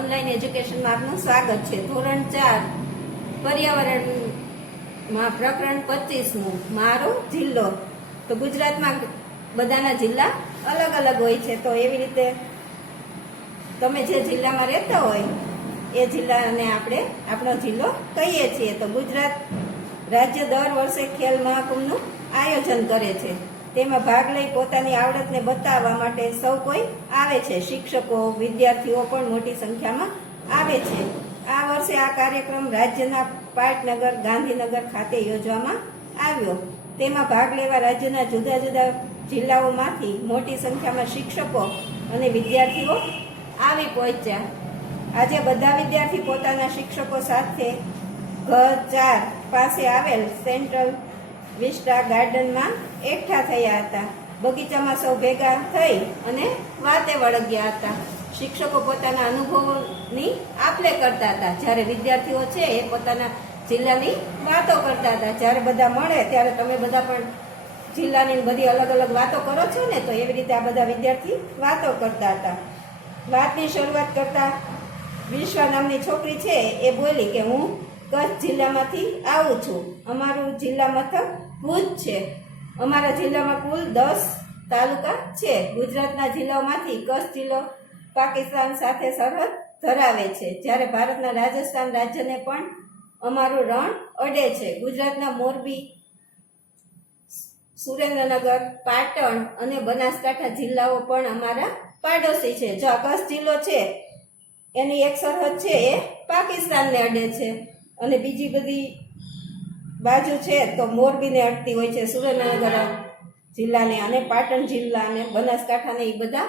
Online એજ્યુકેશનમાં આપનું સ્વાગત છે. ધોરણ ચાર, પર્યાવરણમાં પ્રકરણ પચીસમું, મારો જિલ્લો. તો ગુજરાતમાં બધાના જિલ્લા અલગ અલગ હોય છે. તો એવી રીતે તમે જે જિલ્લામાં રહેતા હોય, એ જિલ્લાને આપણે આપણો જિલ્લો કહીએ છીએ. તો ગુજરાત રાજ્ય દર વર્ષે ખેલ મહાકુંભનું આયોજન કરે છે. તેમાં ભાગ લઈ પોતાની આવડતને બતાવવા માટે સૌ કોઈ આવે છે. શિક્ષકો, વિદ્યાર્થીઓ પણ મોટી સંખ્યામાં આવે છે. આ વર્ષે આ કાર્યક્રમ રાજ્યના પાટનગર, ગાંધીનગર ખાતે યોજવામાં આવ્યો. તેમાં ભાગ લેવા રાજ્યના જુદા જુદા જિલ્લાઓમાંથી મોટી સંખ્યામાં શિક્ષકો અને વિદ્યાર્થીઓ આવી પહોંચ્યા. આજે બધા વિદ્યાર્થી પોતાના શિક્ષકો સાથે ઘર ચાર પાસે આવેલ સેન્ટ્રલ વિસ્ટા ગાર્ડનમાં એકઠા થયા હતા. બગીચામાં સૌ ભેગા થઈ અને વાતે વળગ્યા હતા. શિક્ષકો પોતાના અનુભવોની આપલે કરતા હતા. જ્યારે વિદ્યાર્થીઓ છે એ પોતાના જિલ્લાની વાતો કરતા હતા. જ્યારે બધા મળે, ત્યારે તમે બધા પણ જિલ્લાની બધી અલગ અલગ વાતો કરો છો ને, તો એવી રીતે આ બધા વિદ્યાર્થી વાતો કરતા હતા. વાતની શરૂઆત કરતા વિશ્વા નામની છોકરી છે એ બોલી કે, હું કચ્છ જિલ્લામાંથી આવું છું. અમારું જિલ્લા મથક ભુજ છે. અમારા જિલ્લામાં કુલ દસ તાલુકા છે. ગુજરાતના જિલ્લાઓમાંથી કચ્છ જિલ્લો પાકિસ્તાન સાથે સરહદ ધરાવે છે. જ્યારે ભારતના રાજસ્થાન રાજ્યને પણ અમારું રણ અડે છે. ગુજરાતના મોરબી, સુરેન્દ્રનગર, પાટણ અને બનાસકાંઠા જિલ્લાઓ પણ અમારા પાડોશી છે. જો કચ્છ જિલ્લો છે, એની એક સરહદ છે એ પાકિસ્તાનને અડે છે. અને બીજી બધી બાજુ છે તો મોરબીને અટતી હોય છે સુરેન્દ્રનગર જિલ્લાને અને પાટણ જિલ્લા અને બનાસકાંઠાને એ બધા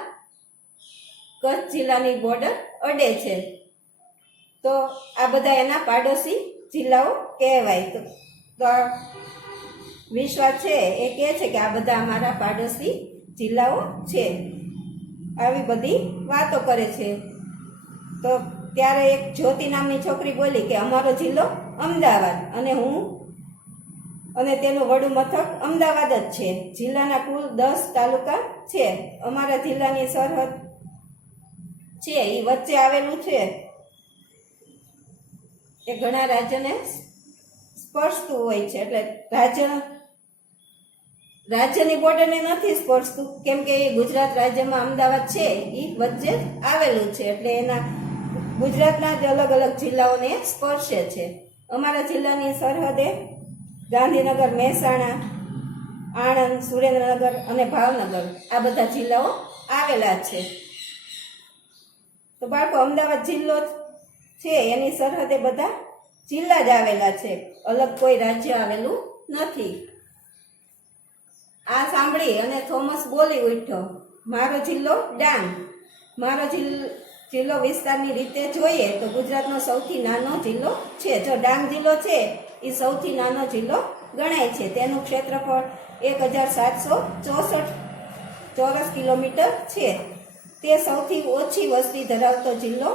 કચ્છ જિલ્લાની બોર્ડર અડે છે. તો આ બધા એના પાડોશી જિલ્લાઓ કહેવાય. તો વિશ્વાસ છે એ કહે છે કે આ બધા અમારા પાડોશી જિલ્લાઓ છે. આવી બધી વાતો કરે છે. તો ત્યારે એક જ્યોતિ નામની છોકરી બોલી કે અમારો જિલ્લો અમદાવાદ અને હું અને તેનું વડું મથક અમદાવાદ જ છે. જિલ્લાના કુલ દસ તાલુકા છે. અમારા જિલ્લાની સરહદ છે. એ વચ્ચે આવેલું છે. એ ઘણા રાજ્યને સ્પર્શતું હોય છે. એટલે રાજ્ય રાજ્યની બોર્ડરને નથી સ્પર્શતું. કેમ કે એ ગુજરાત રાજ્યમાં અમદાવાદ છે. એ વચ્ચે આવેલું છે. એટલે એના ગુજરાતના જ અલગ અલગ જિલ્લાઓને સ્પર્શે છે. અમારા જિલ્લાની સરહદે ગાંધીનગર, મહેસાણા, આણંદ, સુરેન્દ્રનગર અને ભાવનગર આ બધા જિલ્લાઓ આવેલા છે. તો બાળકો, અમદાવાદ જિલ્લો છે, એની સરહદે બધા જિલ્લા જ આવેલા છે. અલગ કોઈ રાજ્ય આવેલું નથી. આ સાંભળી અને થોમસ બોલી ઉઠ્યો, મારો જિલ્લો ડાંગ, મારો જિલ્લો જિલ્લો વિસ્તારની રીતે જોઈએ તો ગુજરાતનો સૌથી નાનો જિલ્લો છે. જો ડાંગ જિલ્લો છે, એ સૌથી નાનો જિલ્લો ગણાય છે. તેનું ક્ષેત્રફળ એક હજાર સાતસો ચોસઠ ચોરસ કિલોમીટર છે. તે સૌથી ઓછી વસ્તી ધરાવતો જિલ્લો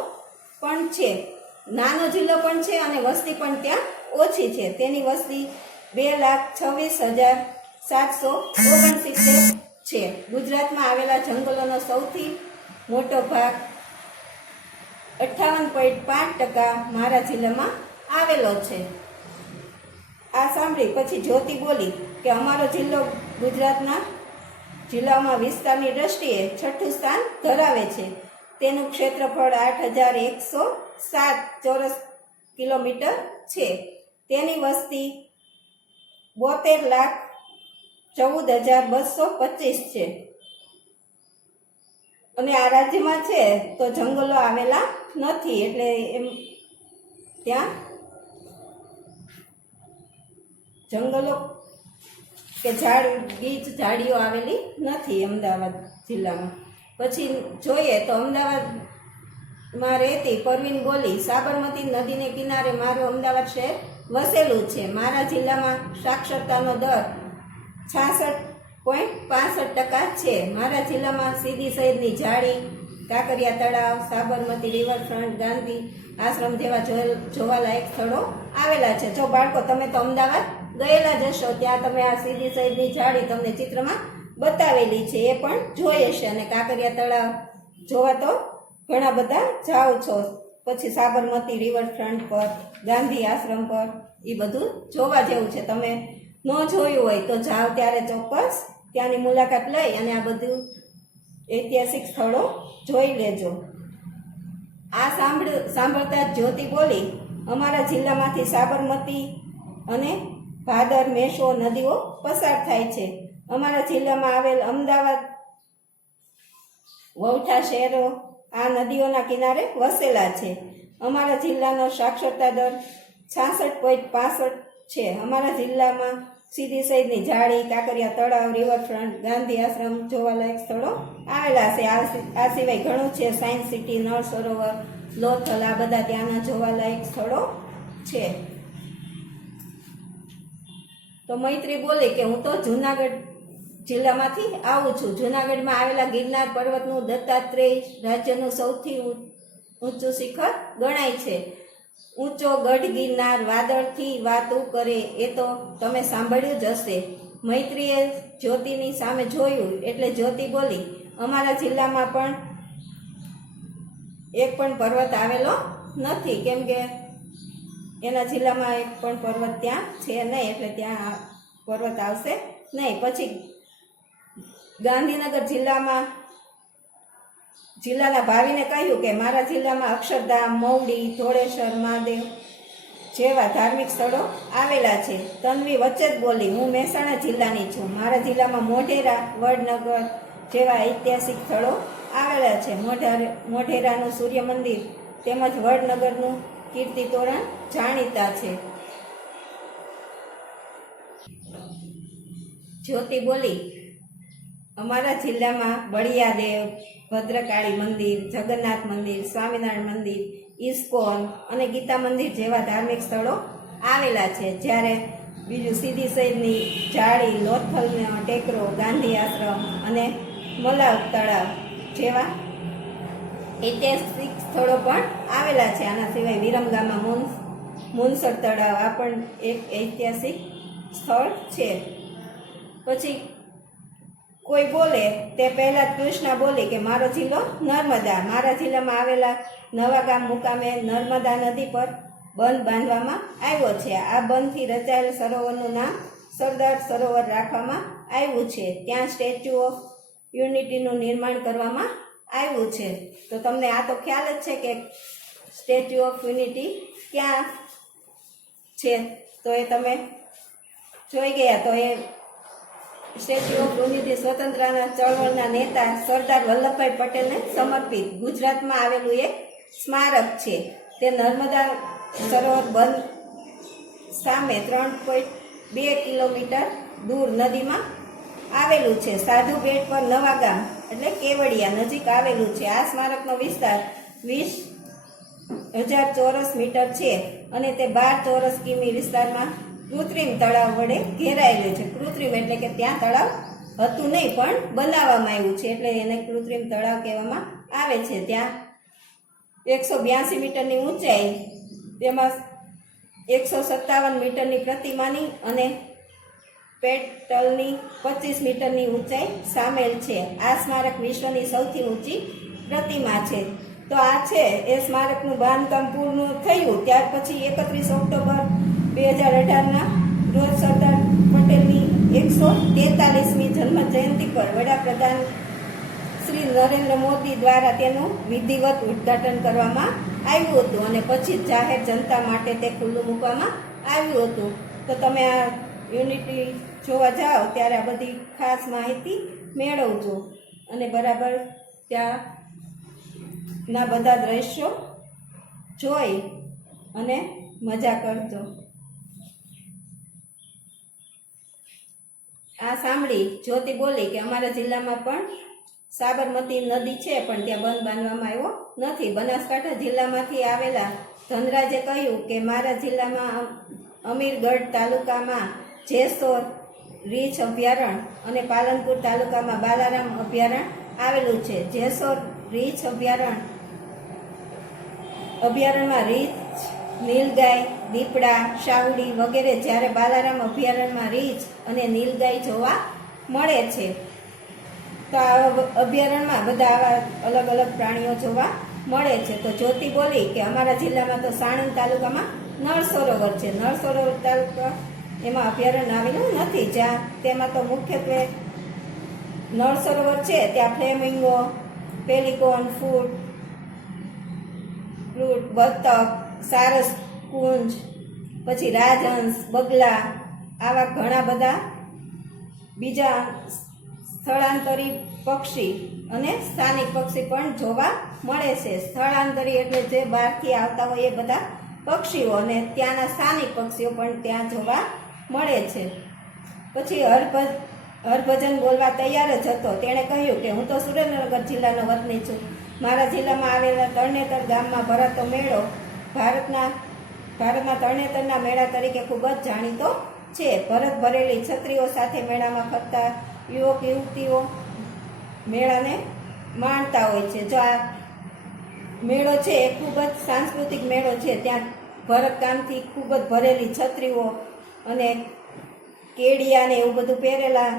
પણ છે. નાનો જિલ્લો પણ છે અને વસ્તી પણ ત્યાં ઓછી છે. તેની વસ્તી બે લાખ છવ્વીસ હજાર સાતસો ઓગણસિત્તેર છે. ગુજરાતમાં આવેલા જંગલોનો સૌથી મોટો ભાગ અઠ્ઠાવન પોઈન્ટ પાંચ ટકા મારા જિલ્લામાં આવેલો છે. આ સાંભળી, પછી જ્યોતિ બોલી કે અમારો જિલ્લો ગુજરાતના જિલ્લાઓમાં વિસ્તારની દ્રષ્ટિએ છઠ્ઠું સ્થાન ધરાવે છે. તેનું ક્ષેત્રફળ આઠ હજાર એકસો સાત ચોરસ કિલોમીટર છે. તેની વસ્તી બોતેર લાખ ચૌદ હજાર બસો પચીસ છે. અને આ રાજ્યમાં છે તો જંગલો આવેલા નથી, એટલે એમ ત્યાં જંગલો કે ઝાડ બીજ ઝાડીઓ આવેલી નથી અમદાવાદ જિલ્લામાં. પછી જોઈએ તો અમદાવાદમાં રહેતી પરવીન બોલી, સાબરમતી નદીને કિનારે મારું અમદાવાદ શહેર વસેલું છે. મારા જિલ્લામાં સાક્ષરતાનો દર છાસઠ પોઈન્ટ પાસઠ ટકા છે. મારા જિલ્લામાં સીધી સહિતની જાળી, કાંકરિયા તળાવ, સાબરમતી રિવરફ્રન્ટ ગાંધી આશ્રમ જેવા જોવાલાયક સ્થળો આવેલા છે. જો બાળકો, તમે તો અમદાવાદ ગયેલા જશો ત્યાં તમે આ સીધી સહિતની જાળી તમને ચિત્રમાં બતાવેલી છે. એ પણ જોઈ હશે. અને કાંકરિયા તળાવ જોવા તો ઘણા બધા જાઓ છો. પછી સાબરમતી રિવરફ્રન્ટ પર, ગાંધી આશ્રમ પર એ બધું જોવા જેવું છે. તમે ન જોયું હોય તો જાઓ ત્યારે ચોક્કસ ત્યાંની મુલાકાત લઈ અને આ બધું ઐતિહાસિક સ્થળો જોઈ લેજો. આ સાંભળ, સાંભળતા જ્યોતિ બોલી, અમારા જિલ્લામાંથી સાબરમતી અને ભાદર મેશો નદીઓ પસાર થાય છે. અમારા જિલ્લામાં આવેલ અમદાવાદ, વૌઠા શહેરો આ નદીઓના કિનારે વસેલા છે. અમારા જિલ્લાનો સાક્ષરતા દર છાસઠ પોઈન્ટ પાસઠ છે. અમારા જિલ્લામાં સીધી સહિતની જાળી, કાંકરિયા તળાવ રિવરફ્રન્ટ ગાંધી આશ્રમ જોવાલાયક સ્થળો. આવેલા છે. આ સિવાય ઘણું છે. સાયન્સ સિટી નળ સરોવર લોથલ આ બધા ત્યાંના જોવાલાયક સ્થળો છે. તો મૈત્રી બોલે કે હું તો જુનાગઢ જિલ્લામાંથી આવું છું. જુનાગઢમાં આવેલા ગિરનાર પર્વતનું દત્તાત્રેય રાજ્યનું સૌથી ઊંચું શિખર ગણાય છે. ઊંચો ગઢ ગિરનાર વાદળથી વાતું કરે, એ તો તમે સાંભળ્યું જ હશે. મૈત્રીએ જ્યોતિની સામે જોયું, એટલે જ્યોતિ બોલી, અમારા જિલ્લામાં પણ એક પણ પર્વત આવેલો નથી, કેમ કે એના જિલ્લામાં એક પણ પર્વત ત્યાં છે નહીં, એટલે ત્યાં પર્વત આવશે નહીં. પછી ગાંધીનગર જિલ્લામાં જિલ્લાના ભાવીને કહ્યું કે મારા જિલ્લામાં અક્ષરધામ, મૌડી, ધોળેશ્વર, મહાદેવ જેવા ધાર્મિક સ્થળો આવેલા છે. તન્વી વચ્ચે જ બોલી, હું મહેસાણા જિલ્લાની છું. મારા જિલ્લામાં મોઢેરા, વડનગર જેવા ઐતિહાસિક સ્થળો આવેલા છે. મોઢેરા, મોઢેરાનું સૂર્ય મંદિર તેમજ વડનગરનું કીર્તિ તોરણ જાણીતા છે. જ્યોતિ બોલી અમારા જિલ્લામાં બળિયાદેવ, ભદ્રકાળી મંદિર, જગન્નાથ મંદિર, સ્વામિનારાયણ મંદિર, ઇસ્કોન અને ગીતા મંદિર જેવા ધાર્મિક સ્થળો આવેલા છે. જ્યારે બીજું સીધી સૈદની જાળી, લોથલનો ટેકરો, ગાંધી આશ્રમ અને મલાવ તળાવ જેવા ઐતિહાસિક સ્થળો પણ આવેલા છે. આના સિવાય વિરમગામમાં મુન મુનસર તળાવ આ પણ એક ઐતિહાસિક સ્થળ છે. પછી કોઈ બોલે તે પહેલાં કૃષ્ણા બોલી કે મારો જિલ્લો નર્મદા. મારા જિલ્લામાં આવેલા નવા ગામ મુકામે નર્મદા નદી પર બંધ બાંધવામાં આવ્યો છે. આ બંધથી રચાયેલ સરોવરનું નામ સરદાર સરોવર રાખવામાં આવ્યું છે. ત્યાં સ્ટેચ્યુ ઓફ યુનિટીનું નિર્માણ કરવામાં આવ્યું છે. તો તમને આ તો ખ્યાલ જ છે કે સ્ટેચ્યુ ઓફ યુનિટી ક્યાં છે? તો એ તમે જોઈ ગયા તો એ સ્ટેચ્યુ ઓફ યુનિટી ચળવળના નેતા સરદાર વલ્લભભાઈ પટેલને સમર્પિત. ગુજરાતમાં આવેલું એક સ્મારક છે. તે નર્મદા સરોવર બંધ સામે ત્રણ પોઈન્ટ બે કિલોમીટર દૂર નદીમાં આવેલું છે. સાધુ બેટ પર નવા ગામ એટલે કેવડિયા નજીક આવેલું છે. આ સ્મારકનો વિસ્તાર વીસ હજાર ચોરસ મીટર છે અને તે બાર ચોરસ કિમી વિસ્તારમાં કૃત્રિમ તળાવ વડે ઘેરાયેલું છે. કૃત્રિમ એટલે કે ત્યાં તળાવ હતું નહીં, પણ બનાવવામાં આવ્યું છે. એટલે એને કૃત્રિમ તળાવ કહેવામાં આવે છે. ત્યાં એકસો બ્યાસી મીટરની ઊંચાઈ, તેમાં એકસો સત્તાવન મીટરની પ્રતિમાની અને પેટલની પચીસ મીટરની ઊંચાઈ સામેલ છે. આ સ્મારક વિશ્વની સૌથી ઊંચી પ્રતિમા છે. તો આ છે એ સ્મારકનું બાંધકામ પૂર્ણ થયું. ત્યાર પછી એકત્રીસ ઓક્ટોબર બે હજાર અઢારના રોજ સરદાર પટેલની એકસો તેતાલીસમી જન્મ જયંતિ પર વડાપ્રધાન શ્રી નરેન્દ્ર મોદી દ્વારા તેનું વિધિવત ઉદ્ઘાટન કરવામાં આવ્યું હતું અને પછી જાહેર જનતા માટે તે ખુલ્લું મૂકવામાં આવ્યું હતું. તો તમે આ યુનિટી જોવા જાઓ ત્યારે આ બધી ખાસ માહિતી મેળવજો. અને બરાબર ત્યાં ના બધા દ્રશ્યો જોઈ અને મજા કરજો. આ સાંભળી. જ્યોતિ બોલી કે અમારા જિલ્લામાં પણ સાબરમતી નદી છે, પણ ત્યાં બંધ બાંધવામાં આવ્યો નથી. બનાસકાંઠા જિલ્લામાંથી આવેલા ધનરાજે કહ્યું કે મારા જિલ્લામાં અમીરગઢ તાલુકામાં જેસોર રીછ અભયારણ્ય અને પાલનપુર તાલુકામાં બાલારામ અભયારણ્ય આવેલું છે. જેસોર રીછ અભયારણ્ય અભયારણ્યમાં રીછ નીલગાય, દીપડા, શાવડી વગેરે જ્યારે બાલારામ અભયારણ્યમાં રીંછ અને નીલગાય જોવા મળે છે. તો આ અભયારણ્યમાં બધા આવા અલગ અલગ પ્રાણીઓ જોવા મળે છે. તો જ્યોતિ બોલી કે અમારા જિલ્લામાં તો સાણંદ તાલુકામાં નળ સરોવર છે. નળ સરોવર તાલુકા એમાં અભયારણ્ય આવેલું નથી. જ્યાં તેમાં તો મુખ્યત્વે નળ સરોવર છે. ત્યાં ફ્લેમિંગો, પેલિકોન, ફૂટ, ફ્રૂટ, બતક સારસ, કુંજ, પછી રાજહંસ, બગલા, આવા ઘણા બધા બીજા સ્થળાંતરી પક્ષી અને સ્થાનિક પક્ષી પણ જોવા મળે છે. સ્થળાંતરી એટલે જે બહારથી આવતા હોય એ બધા પક્ષીઓ અને ત્યાંના સ્થાનિક પક્ષીઓ પણ ત્યાં જોવા મળે છે. પછી હરભજ હરભજન બોલવા તૈયાર જ હતો. તેણે કહ્યું કે હું તો સુરેન્દ્રનગર જિલ્લાનો વતની છું. મારા જિલ્લામાં આવેલા તરણેતર ગામમાં ભરાતો મેળો ભારતના ભારતના તરણેતરના મેળા તરીકે ખૂબ જ જાણીતો છે. ભરત ભરેલી છત્રીઓ સાથે મેળામાં ફરતા યુવક, યુવતીઓ મેળાને માણતા હોય છે. જો આ મેળો છે એ ખૂબ જ સાંસ્કૃતિક મેળો છે. ત્યાં ભરતકામથી ખૂબ જ ભરેલી છત્રીઓ અને કેડિયાને એવું બધું પહેરેલા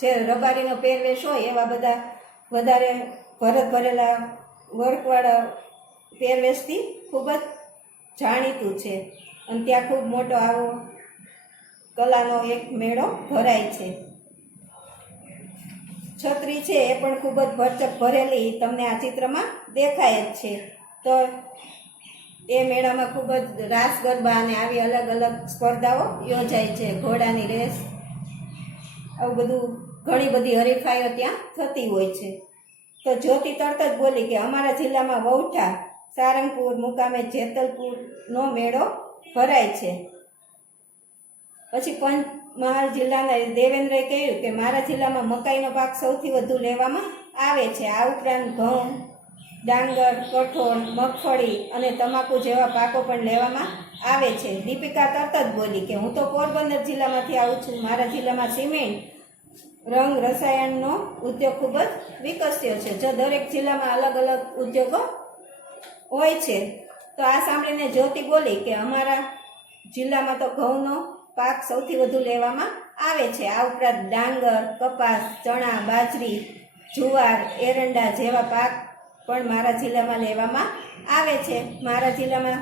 જે રબારીનો પહેરવેશ હોય એવા બધા વધારે ભરત ભરેલા વર્કવાળા પહેરવેશથી ખૂબ જ જાણીતું છે. અને ત્યાં ખૂબ મોટો આવો કલાનો એક મેળો ભરાય છે. છત્રી છે એ પણ ખૂબ જ ભરચક ભરેલી તમને આ ચિત્રમાં દેખાય જ છે. તો એ મેળામાં ખૂબ જ રાસ ગરબા અને આવી અલગ અલગ સ્પર્ધાઓ યોજાય છે. ઘોડાની રેસ, આવું બધું ઘણી બધી હરીફાઈઓ ત્યાં થતી હોય છે. તો જ્યોતિ તરત જ બોલી કે અમારા જિલ્લામાં વૌઠા સારંગપુર, મુકામે જેતલપુરનો મેળો ભરાય છે. પછી પંચમહાલ જિલ્લાના દેવેન્દ્રએ કહ્યું કે મારા જિલ્લામાં મકાઈનો પાક સૌથી વધુ લેવામાં આવે છે. આ ઉપરાંત ઘઉં, ડાંગર, કઠોળ, મગફળી અને તમાકુ જેવા પાકો પણ લેવામાં આવે છે. દીપિકા તરત જ બોલી કે હું તો પોરબંદર જિલ્લામાંથી આવું છું. મારા જિલ્લામાં સિમેન્ટ, રંગ રસાયણનો ઉદ્યોગ ખૂબ જ વિકસ્યો છે. જો દરેક જિલ્લામાં અલગ અલગ ઉદ્યોગો હોય છે. તો આ સાંભળીને જ્યોતિ બોલી કે અમારા જિલ્લામાં તો ઘઉંનો પાક સૌથી વધુ લેવામાં આવે છે. આ ઉપરાંત ડાંગર, કપાસ, ચણા, બાજરી, જુવાર, એરંડા જેવા પાક પણ મારા જિલ્લામાં લેવામાં આવે છે. મારા જિલ્લામાં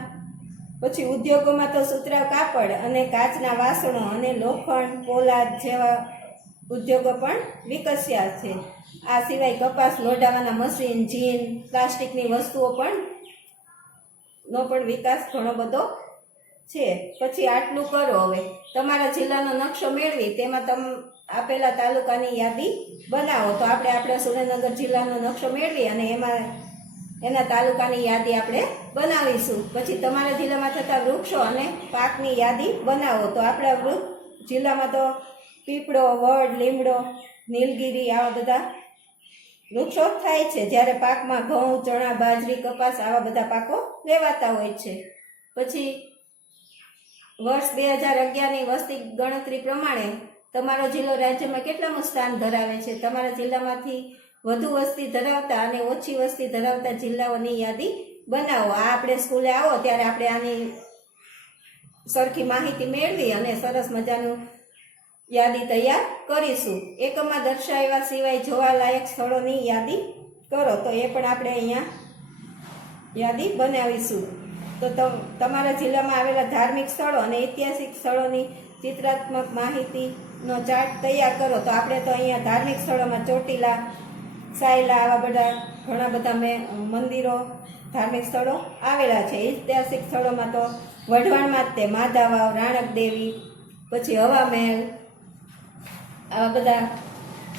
પછી ઉદ્યોગોમાં તો સુતરાવ કાપડ અને કાચના વાસણો અને લોખંડ, પોલાદ જેવા ઉદ્યોગો પણ વિકસ્યા છે. આ સિવાય કપાસ લોઢાવાના મશીન, જીન, પ્લાસ્ટિકની વસ્તુઓ પણ નો પણ વિકાસ ઘણો બધો છે. પછી આટલું કરો હવે. તમારા જિલ્લાનો નકશો મેળવી, તેમાં તમ આપેલા તાલુકાની યાદી બનાવો. તો આપણે આપણા સુરેન્દ્રનગર જિલ્લાનો નકશો મેળવી અને એમાં એના તાલુકાની યાદી આપણે બનાવીશું. પછી તમારા જિલ્લામાં થતા વૃક્ષો અને પાકની યાદી બનાવો. તો આપણા વૃક્ષ જિલ્લામાં તો પીપળો, વડ, લીમડો, નીલગીરી આવા બધા વૃક્ષો થાય છે. જ્યારે પાકમાં ઘઉં, ચણા, બાજરી, કપાસ આવા બધા પાકો લેવાતા હોય છે. પછી વર્ષ બે હજાર અગિયારની વસ્તી ગણતરી પ્રમાણે તમારો જિલ્લો રાજ્યમાં કેટલામું સ્થાન ધરાવે છે? તમારા જિલ્લામાંથી વધુ વસ્તી ધરાવતા અને ઓછી વસ્તી ધરાવતા જિલ્લાઓની યાદી બનાવો. આ આપણે સ્કૂલે આવો, ત્યારે આપણે આની સરખી માહિતી મેળવી અને સરસ મજાનું યાદી તૈયાર કરીશું. એકમમાં દર્શાવ્યા સિવાય જોવાલાયક સ્થળોની યાદી કરો. તો એ પણ આપણે અહીંયા યાદી બનાવીશું. તો તમ- તમારા જિલ્લામાં આવેલા ધાર્મિક સ્થળો અને ઐતિહાસિક સ્થળોની ચિત્રાત્મક માહિતીનો ચાર્ટ તૈયાર કરો. તો આપણે તો અહીંયા ધાર્મિક સ્થળોમાં ચોટીલા, સાયલા આવા બધા ઘણા બધા મેં, મંદિરો, ધાર્મિક સ્થળો આવેલા છે. ઐતિહાસિક સ્થળોમાં તો વઢવાણમાં જ તે માધાવાવ, રાણક દેવી, પછી હવા મહેલ આવા બધા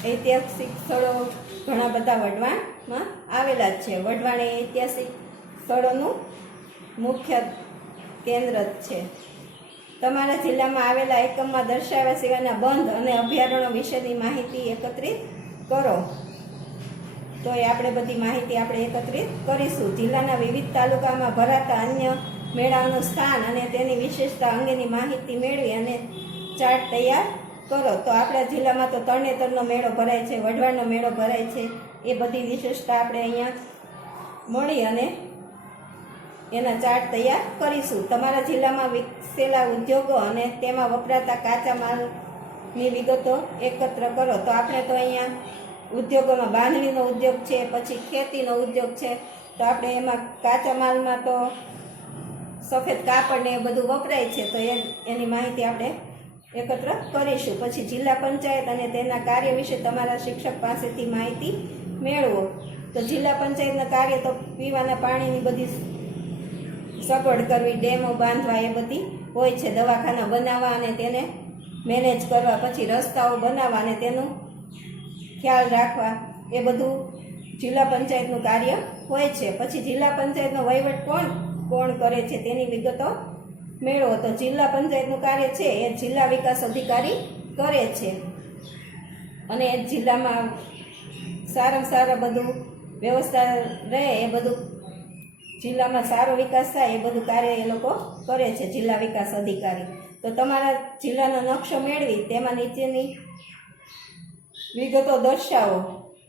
ઐતિહાસિક સ્થળો ઘણા બધા વઢવાણમાં આવેલા જ છે. વઢવાણ એ ઐતિહાસિક સ્થળોનું મુખ્ય કેન્દ્ર જ છે. તમારા જિલ્લામાં આવેલા એકમમાં દર્શાવ્યા સિવાયના બંધ અને અભયારણ્યો વિશેની માહિતી એકત્રિત કરો. તો એ આપણે બધી માહિતી આપણે એકત્રિત કરીશું. જિલ્લાના વિવિધ તાલુકામાં ભરાતા અન્ય મેળાઓનું સ્થાન અને તેની વિશેષતા અંગેની માહિતી મેળવી અને ચાર્ટ તૈયાર કરો. તો આપણા જિલ્લામાં તો તરણેતરનો મેળો ભરાય છે, વઢવાણનો મેળો ભરાય છે. એ બધી વિશેષતા આપણે અહીંયા મળી અને એના ચાર્ટ તૈયાર કરીશું. તમારા જિલ્લામાં વિકસેલા ઉદ્યોગો અને તેમાં વપરાતા કાચા માલની વિગતો એકત્ર કરો. તો આપણે તો અહીંયા ઉદ્યોગોમાં બાંધણીનો ઉદ્યોગ છે, પછી ખેતીનો ઉદ્યોગ છે. તો આપણે એમાં કાચા માલમાં તો સફેદ કાપડ ને એ બધું વપરાય છે, તો એ એની માહિતી આપણે એકત્ર કરીશું. પછી જિલ્લા પંચાયત અને તેના કાર્ય વિશે તમારા શિક્ષક પાસેથી માહિતી મેળવો. તો જિલ્લા પંચાયતના કાર્ય તો પીવાના પાણીની બધી સગવડ કરવી, ડેમો બાંધવા એ બધી હોય છે, દવાખાના બનાવવા અને તેને મેનેજ કરવા, પછી રસ્તાઓ બનાવવા અને તેનું ખ્યાલ રાખવા, એ બધું જિલ્લા પંચાયતનું કાર્ય હોય છે. પછી જિલ્લા પંચાયતનો વહીવટ કોણ કોણ કરે છે તેની વિગતો મેળવો. તો જિલ્લા પંચાયતનું કાર્ય છે, એ જિલ્લા વિકાસ અધિકારી કરે છે. અને જિલ્લામાં સારામાં સારા બધું વ્યવસ્થા રહે, એ બધું જિલ્લામાં સારો વિકાસ થાય એ બધું કાર્ય એ લોકો કરે છે, જિલ્લા વિકાસ અધિકારી. તો તમારા જિલ્લાનો નકશો મેળવી, તેમાં નીચેની વિગતો દર્શાવો.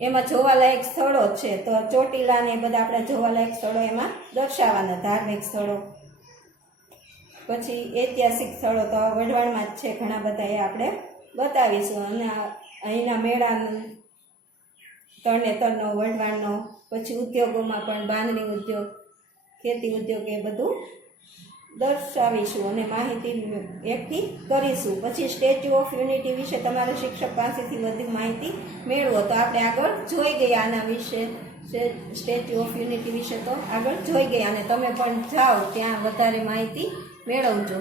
એમાં જોવાલાયક સ્થળો છે, તો ચોટીલા ને બધા આપણા જોવાલાયક સ્થળો એમાં દર્શાવવાના ધાર્મિક સ્થળો. પછી ઐતિહાસિક સ્થળો તો વઢવાણમાં જ છે, ઘણા બધા એ આપણે બતાવીશું. અને અહીંના મેળા તરણેતરનો વઢવાણનો, પછી ઉદ્યોગોમાં પણ બાંધણી ઉદ્યોગ ખેતી ઉદ્યોગ એ બધું દર્શાવીશું અને માહિતી એકઠી કરીશું. પછી સ્ટેચ્યુ ઓફ યુનિટી વિશે તમારે શિક્ષક પાસેથી વધુ માહિતી મેળવો. તો આપણે આગળ જોઈ ગયા આના વિશે. સ્ટેચ્યુ ઓફ યુનિટી વિશે તો આગળ જોઈ ગયા. અને તમે પણ જાઓ, ત્યાં વધારે માહિતી મેળવજો.